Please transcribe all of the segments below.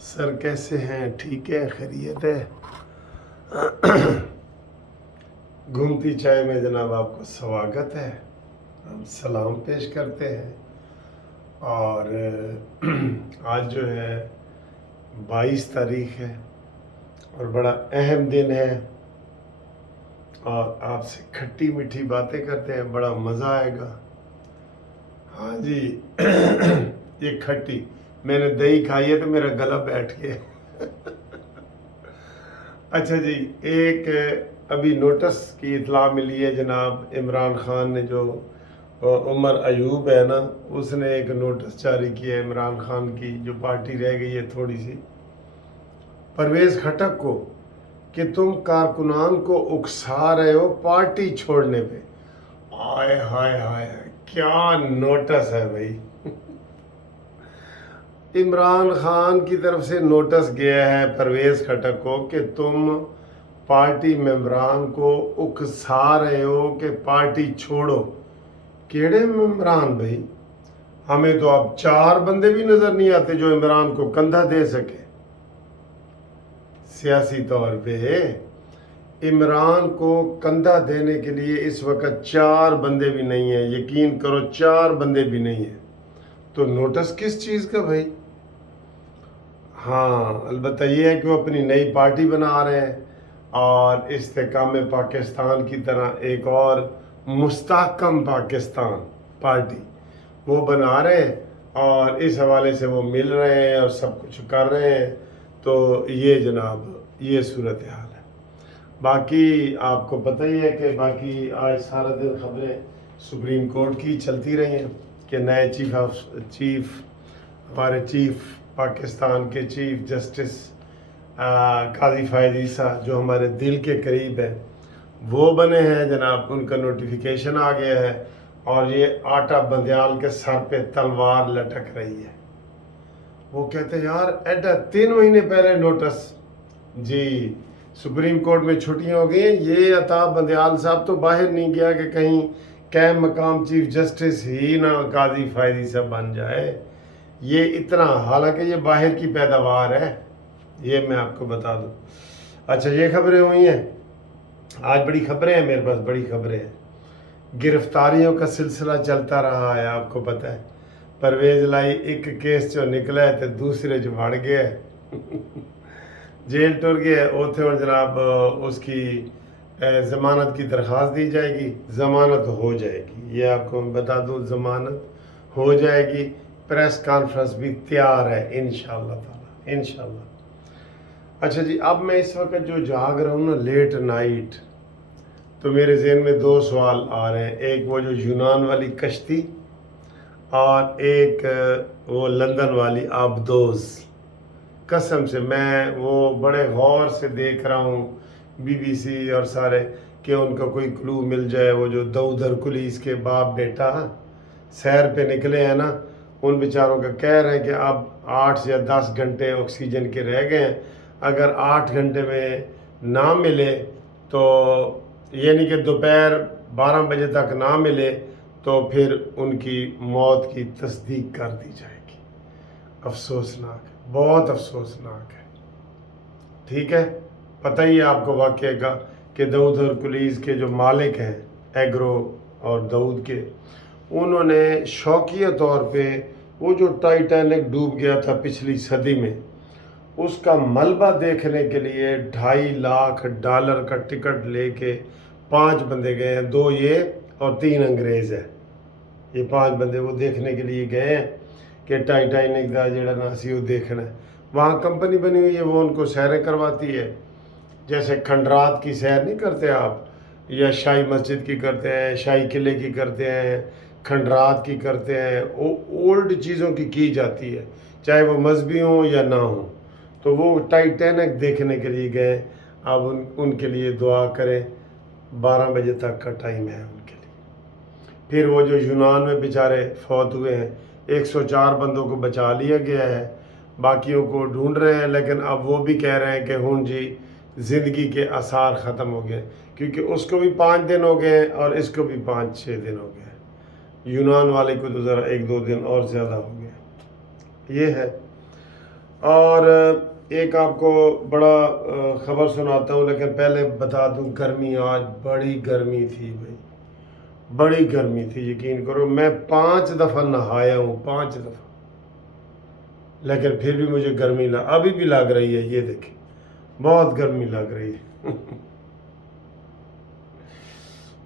سر کیسے ہیں؟ ٹھیک ہے، خیریت ہے؟ گھومتی چائے میں جناب آپ کو سواگت ہے، ہم سلام پیش کرتے ہیں۔ اور آج جو ہے 22 تاریخ ہے اور بڑا اہم دن ہے، اور آپ سے کھٹی میٹھی باتیں کرتے ہیں، بڑا مزہ آئے گا۔ ہاں جی، یہ کھٹی میں نے دہی کھائی ہے تو میرا گلا بیٹھ گیا۔ اچھا جی، ایک ابھی نوٹس کی اطلاع ملی ہے جناب، عمران خان نے جو عمر ایوب ہے نا، اس نے ایک نوٹس جاری کیا ہے عمران خان کی جو پارٹی رہ گئی ہے تھوڑی سی، پرویز خٹک کو، کہ تم کارکنان کو اکسا رہے ہو پارٹی چھوڑنے پہ۔ آئے ہائے ہائے، کیا نوٹس ہے بھائی! عمران خان کی طرف سے نوٹس گیا ہے پرویز خٹک کو کہ تم پارٹی ممبران کو اکسا رہے ہو کہ پارٹی چھوڑو۔ کیڑے ممبران بھائی؟ ہمیں تو اب 4 بندے بھی نظر نہیں آتے جو عمران کو کندھا دے سکے سیاسی طور پہ۔ عمران کو کندھا دینے کے لیے اس وقت 4 بندے بھی نہیں ہیں، یقین کرو 4 بندے بھی نہیں ہیں، تو نوٹس کس چیز کا بھائی؟ ہاں، البتہ یہ ہے کہ وہ اپنی نئی پارٹی بنا رہے ہیں، اور استحکام پاکستان کی طرح ایک اور مستحکم پاکستان پارٹی وہ بنا رہے ہیں، اور اس حوالے سے وہ مل رہے ہیں اور سب کچھ کر رہے ہیں۔ تو یہ جناب یہ صورتحال ہے۔ باقی آپ کو پتہ ہی ہے کہ باقی آج سارا دن خبریں سپریم کورٹ کی چلتی رہی ہیں کہ نئے ہمارے چیف پاکستان کے چیف جسٹس قاضی فائز عیسیٰ جو ہمارے دل کے قریب ہے وہ بنے ہیں جناب، ان کا نوٹیفیکیشن آ گیا ہے، اور یہ آٹا بندیال کے سر پہ تلوار لٹک رہی ہے۔ وہ کہتے ہیں یار ایڈا 3 مہینے پہلے نوٹس، جی سپریم کورٹ میں چھٹیاں ہو گئی ہیں، یہ عطا بندیال صاحب تو باہر نہیں گیا کہ کہیں قائم مقام چیف جسٹس ہی نہ قاضی فائز عیسیٰ بن جائے، یہ اتنا، حالانکہ یہ باہر کی پیداوار ہے، یہ میں آپ کو بتا دوں۔ اچھا، یہ خبریں ہوئی ہیں، آج بڑی خبریں ہیں میرے پاس، بڑی خبریں ہیں۔ گرفتاریوں کا سلسلہ چلتا رہا ہے، آپ کو پتہ ہے، پرویز لائی ایک کیس جو نکلا ہے تو دوسرے جو بڑھ گیا ہے، جیل ٹر گیا ہے، اوتھے اور جناب اس کی ضمانت کی درخواست دی جائے گی، ضمانت ہو جائے گی، یہ آپ کو میں بتا دوں، ضمانت ہو جائے گی، پریس کانفرنس بھی تیار ہے انشاءاللہ تعالی، انشاءاللہ۔ اچھا جی، اب میں اس وقت جو جاگ رہا ہوں نا لیٹ نائٹ، تو میرے ذہن میں 2 سوال آ رہے ہیں، ایک وہ جو یونان والی کشتی، اور ایک وہ لندن والی آبدوز۔ قسم سے میں وہ بڑے غور سے دیکھ رہا ہوں BBC اور سارے، کہ ان کا کوئی کلو مل جائے۔ وہ جو داؤد ہرکلیس کے باپ بیٹا سیر پہ نکلے ہیں نا، ان بیچاروں کا کہہ رہے ہیں کہ اب 8 یا 10 گھنٹے آکسیجن کے رہ گئے ہیں، اگر 8 گھنٹے میں نہ ملے تو یعنی کہ دوپہر 12 بجے تک نہ ملے تو پھر ان کی موت کی تصدیق کر دی جائے گی۔ افسوسناک ہے، بہت افسوسناک ہے، ٹھیک ہے۔ پتہ ہی ہے آپ کو واقعے کا کہ داؤد ہرکلیس کے جو مالک ہیں ایگرو اور داؤد کے، انہوں نے شوقیہ طور پہ وہ جو ٹائٹینک ڈوب گیا تھا پچھلی صدی میں، اس کا ملبہ دیکھنے کے لیے $2.5 لاکھ کا ٹکٹ لے کے 5 بندے گئے ہیں، 2 یہ اور 3 انگریز ہیں، یہ 5 بندے وہ دیکھنے کے لیے گئے ہیں کہ ٹائٹینک دا جڑا نا سی وہ دیکھنا ہے۔ وہاں کمپنی بنی ہوئی ہے، وہ ان کو سیریں کرواتی ہے، جیسے کھنڈرات کی سیر نہیں کرتے آپ، یا شاہی مسجد کی کرتے ہیں، شاہی قلعے کی کرتے ہیں، کھنڈرات کی کرتے ہیں، اولڈ چیزوں کی جاتی ہے، چاہے وہ مذہبی ہوں یا نہ ہوں۔ تو وہ ٹائٹینک دیکھنے کے لیے گئے، اب ان کے لیے دعا کریں، 12 بجے تک کا ٹائم ہے ان کے لیے۔ پھر وہ جو یونان میں بیچارے فوت ہوئے ہیں، 104 بندوں کو بچا لیا گیا ہے، باقیوں کو ڈھونڈ رہے ہیں، لیکن اب وہ بھی کہہ رہے ہیں کہ ہوں جی زندگی کے آثار ختم ہو گئے، کیونکہ اس کو بھی 5 دن ہو گئے اور اس کو بھی 5-6 دن ہو گئے، یونان والے کو تو ذرا 1-2 دن اور زیادہ ہو گئے، یہ ہے۔ اور ایک آپ کو بڑا خبر سناتا ہوں، لیکن پہلے بتا دوں گرمی آج بڑی گرمی تھی بھائی، بڑی گرمی تھی، یقین کرو میں 5 دفعہ نہایا ہوں، 5 دفعہ، لیکن پھر بھی مجھے گرمی ابھی بھی لگ رہی ہے، یہ دیکھیں بہت گرمی لگ رہی ہے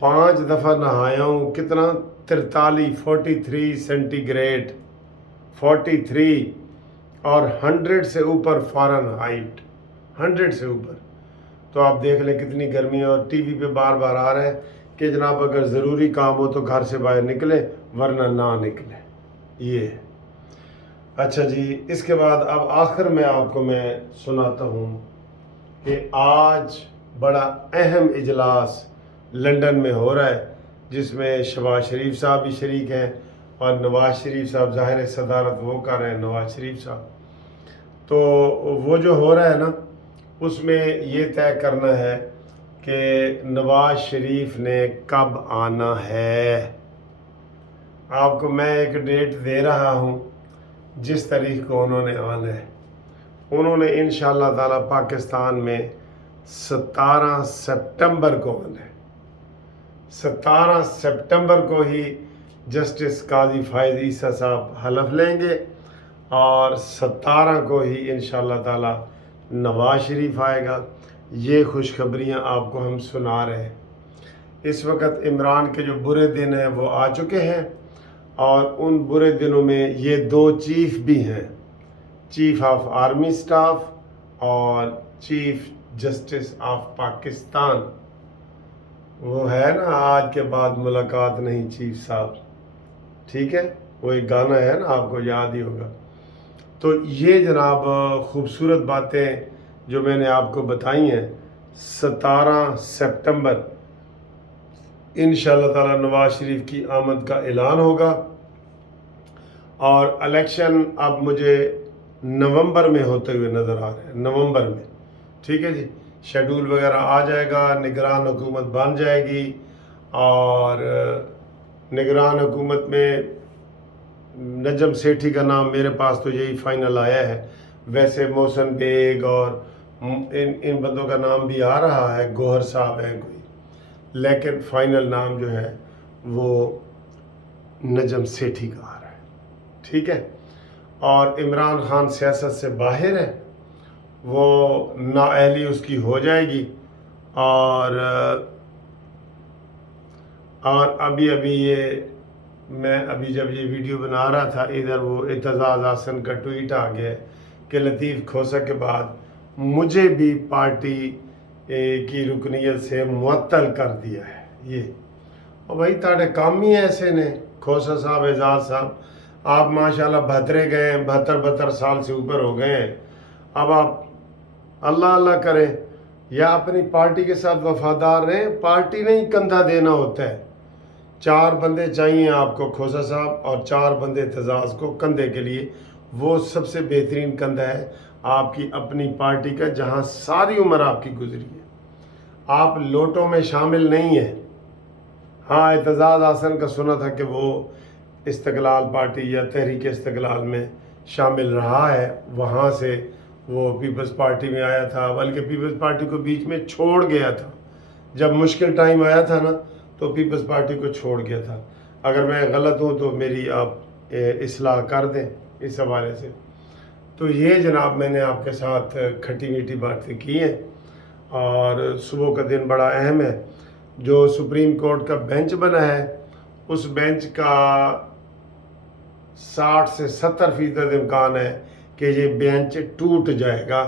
5 دفعہ نہایا ہوں، کتنا 43 سینٹی گریڈ، 43 اور 100 سے اوپر فارن ہائٹ، 100 سے اوپر، تو آپ دیکھ لیں کتنی گرمی ہے۔ اور ٹی وی پہ بار بار آ رہا ہے کہ جناب اگر ضروری کام ہو تو گھر سے باہر نکلے ورنہ نہ نکلے، یہ ہے۔ اچھا جی، اس کے بعد اب آخر میں آپ کو میں سناتا ہوں کہ آج بڑا اہم اجلاس لندن میں ہو رہا ہے، جس میں شہباز شریف صاحب بھی شریک ہیں اور نواز شریف صاحب، ظاہر صدارت وہ کر رہے ہیں نواز شریف صاحب۔ تو وہ جو ہو رہا ہے نا، اس میں یہ طے کرنا ہے کہ نواز شریف نے کب آنا ہے۔ آپ کو میں ایک ڈیٹ دے رہا ہوں جس تاریخ کو انہوں نے آنا ہے۔ انہوں نے انشاءاللہ تعالی پاکستان میں 17 سپٹمبر کو آنا ہے۔ 17 سپٹمبر کو ہی جسٹس قاضی فائز عیسیٰ صاحب حلف لیں گے، اور 17 کو ہی انشاءاللہ تعالی نواز شریف آئے گا۔ یہ خوشخبریاں آپ کو ہم سنا رہے ہیں۔ اس وقت عمران کے جو برے دن ہیں وہ آ چکے ہیں، اور ان برے دنوں میں یہ 2 چیف بھی ہیں، چیف آف آرمی سٹاف اور چیف جسٹس آف پاکستان۔ وہ ہے نا آج کے بعد ملاقات نہیں چیف صاحب، ٹھیک ہے، وہ ایک گانا ہے نا، آپ کو یاد ہی ہوگا۔ تو یہ جناب خوبصورت باتیں جو میں نے آپ کو بتائی ہیں، 17 سپٹمبر انشاءاللہ تعالی نواز شریف کی آمد کا اعلان ہوگا، اور الیکشن اب مجھے نومبر میں ہوتے ہوئے نظر آ رہے ہیں، نومبر میں، ٹھیک ہے جی، شیڈول وغیرہ آ جائے گا، نگران حکومت بن جائے گی، اور نگران حکومت میں نجم سیٹھی کا نام میرے پاس تو یہی فائنل آیا ہے، ویسے محسن بیگ اور ان بندوں کا نام بھی آ رہا ہے، گوہر صاحب ہیں کوئی، لیکن فائنل نام جو ہے وہ نجم سیٹھی کا آ رہا ہے، ٹھیک ہے۔ اور عمران خان سیاست سے باہر ہے، وہ نااہلی اس کی ہو جائے گی، اور ابھی یہ میں جب یہ ویڈیو بنا رہا تھا، ادھر وہ اعتزاز احسن کا ٹویٹ آ گیا کہ لطیف کھوسہ کے بعد مجھے بھی پارٹی کی رکنیت سے معطل کر دیا ہے۔ یہ اور بھائی تاڑے کام ہی ایسے نے، کھوسہ صاحب، اعزاز صاحب، آپ ماشاءاللہ بہترے گئے ہیں، 72 سال سے اوپر ہو گئے ہیں، اب آپ اللہ اللہ کریں یا اپنی پارٹی کے ساتھ وفادار رہیں۔ پارٹی نہیں کندھا دینا ہوتا ہے، 4 بندے چاہیے آپ کو، کھوسہ صاحب، اور 4 بندے اعتزاز کو کندھے کے لیے۔ وہ سب سے بہترین کندھا ہے آپ کی اپنی پارٹی کا، جہاں ساری عمر آپ کی گزری ہے، آپ لوٹوں میں شامل نہیں ہیں۔ ہاں، اعتزاز احسن کا سنا تھا کہ وہ استقلال پارٹی یا تحریک استقلال میں شامل رہا ہے، وہاں سے وہ پیپلز پارٹی میں آیا تھا، بلکہ پیپلز پارٹی کو بیچ میں چھوڑ گیا تھا، جب مشکل ٹائم آیا تھا نا تو پیپلز پارٹی کو چھوڑ گیا تھا۔ اگر میں غلط ہوں تو میری آپ اصلاح کر دیں اس حوالے سے۔ تو یہ جناب میں نے آپ کے ساتھ کھٹی میٹھی باتیں کی ہیں، اور صبح کا دن بڑا اہم ہے۔ جو سپریم کورٹ کا بینچ بنا ہے، اس بینچ کا 60 سے 70% امکان ہے کہ یہ بینچ ٹوٹ جائے گا،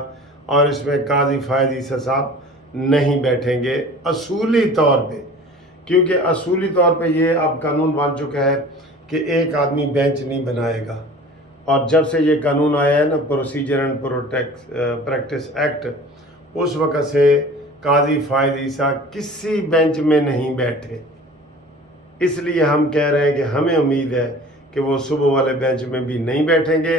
اور اس میں قاضی فائز عیسیٰ صاحب نہیں بیٹھیں گے اصولی طور پہ، کیونکہ اصولی طور پہ یہ اب قانون بن چکا ہے کہ ایک آدمی بینچ نہیں بنائے گا، اور جب سے یہ قانون آیا ہے نا، پروسیجر اینڈ پریکٹس ایکٹ، اس وقت سے قاضی فائز عیسیٰ کسی بینچ میں نہیں بیٹھے۔ اس لیے ہم کہہ رہے ہیں کہ ہمیں امید ہے کہ وہ صبح والے بینچ میں بھی نہیں بیٹھیں گے،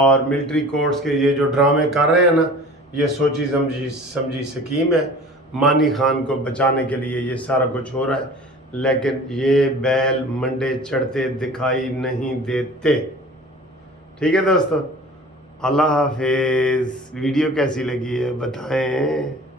اور ملٹری کورٹس کے یہ جو ڈرامے کر رہے ہیں نا، یہ سوچی سمجھی سکیم ہے، مانی خان کو بچانے کے لیے یہ سارا کچھ ہو رہا ہے، لیکن یہ بیل منڈے چڑھتے دکھائی نہیں دیتے، ٹھیک ہے دوستو۔ اللہ حافظ. ویڈیو کیسی لگی ہے بتائیں.